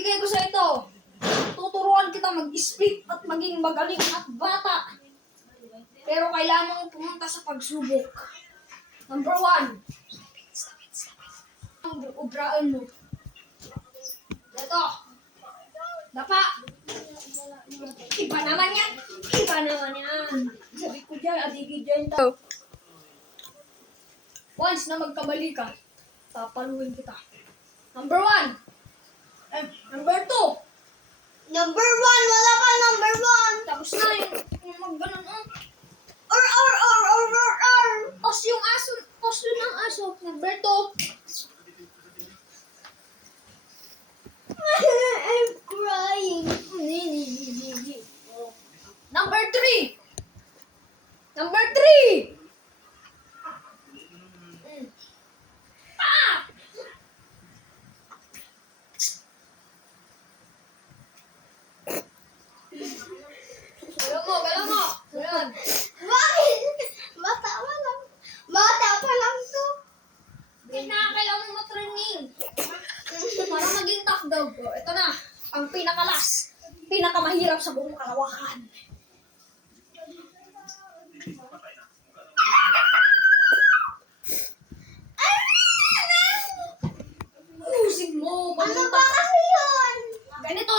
ibibigay ko sa ito. Tuturuan kita mag-speak at maging magaling at bata. Pero kailangan mong pumunta sa pagsubok. Number 1. Ang ubraan mo. Ito. Dapa. Iba naman yan. Iba naman yan. Sabi ko dyan, adigi dyan. Once na magkabali ka, papaluin kita. Number 1. Number 2. Number 1, wala pa number 1. Tapos na yung mag-ganon. Or. Os yung aso. Os yun ang aso. Number 2. I'm crying. Number 3. Number 3. Galaw mo. Ayan. Bakit? Bata pa lang to. Kailangan mong matraining. Para maging tough dog. Ito na. Ang pinakalas. Pinakamahirap sa buong kalawakan. Ayusin mo. Ano ba kasi yun? Ganito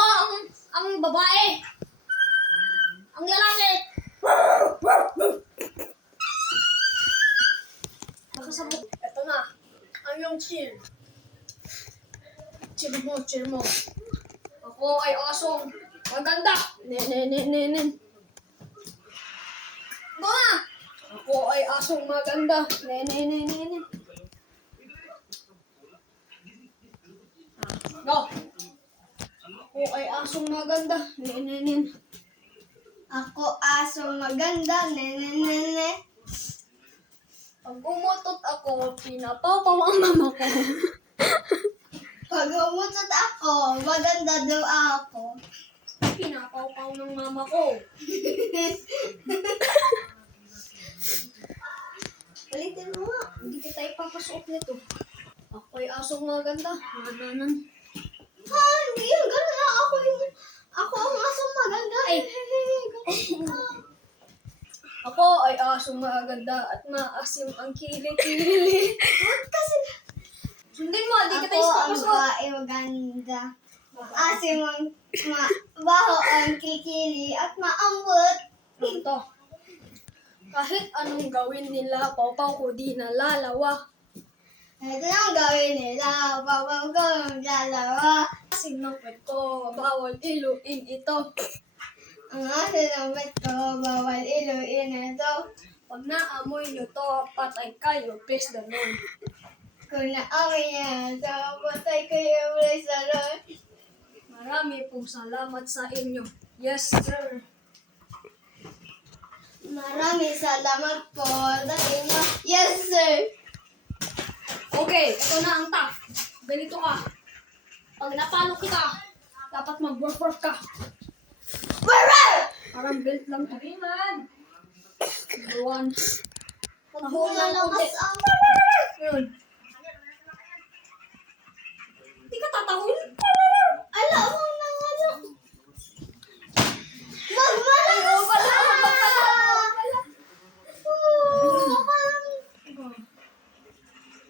ang babae. Ang lalaki. Nakasabot. Ito na. Ang yung chill. Chill mo. Ako ay asong maganda. Nen. Ito na. Ako ay asong maganda. Nen. Go. Ako ay asong maganda. Nen. Ako asong maganda. Nene. Pag umutot ako, pinapapaw ang mama ko. Pag umutot ako, maganda daw ako. Pinapapaw ng mama ko. Ulitin mo nga. Hindi kita ipapasuot nito. Ako ay asong maganda. Madanan. Ha, hindi yun. Ganun na ako ang asong maganda. Ay. Ganun. Ako ay asong maganda at maasim ang kilikili. Ba't kasi Sundin mo, hindi kita ako ang ipapasuot. bae maganda. Asim ang baho ang kikili at maambot. Ito. Kahit anong gawin nila, paw ko di nalalawa. Ito yung gawin nila. Babang ko yung dalawa. Asim ng pet ko, bawal iluin ito. Ang asin ng bet ko, bawal iluin ito. Pag naamoy nyo to, patay kayo, pes ganun. Kung naamoy niya ito, patay kayo ulit sa ron. Marami pong salamat sa inyo. Yes, sir. Maraming salamat po sa inyo. Yes, sir. Okay, ito na ang top. Ganito ka. Pag napalo kita, dapat mag-work ka. Parang belt lang to. Number 1. Pag bumalakas ang... Yun.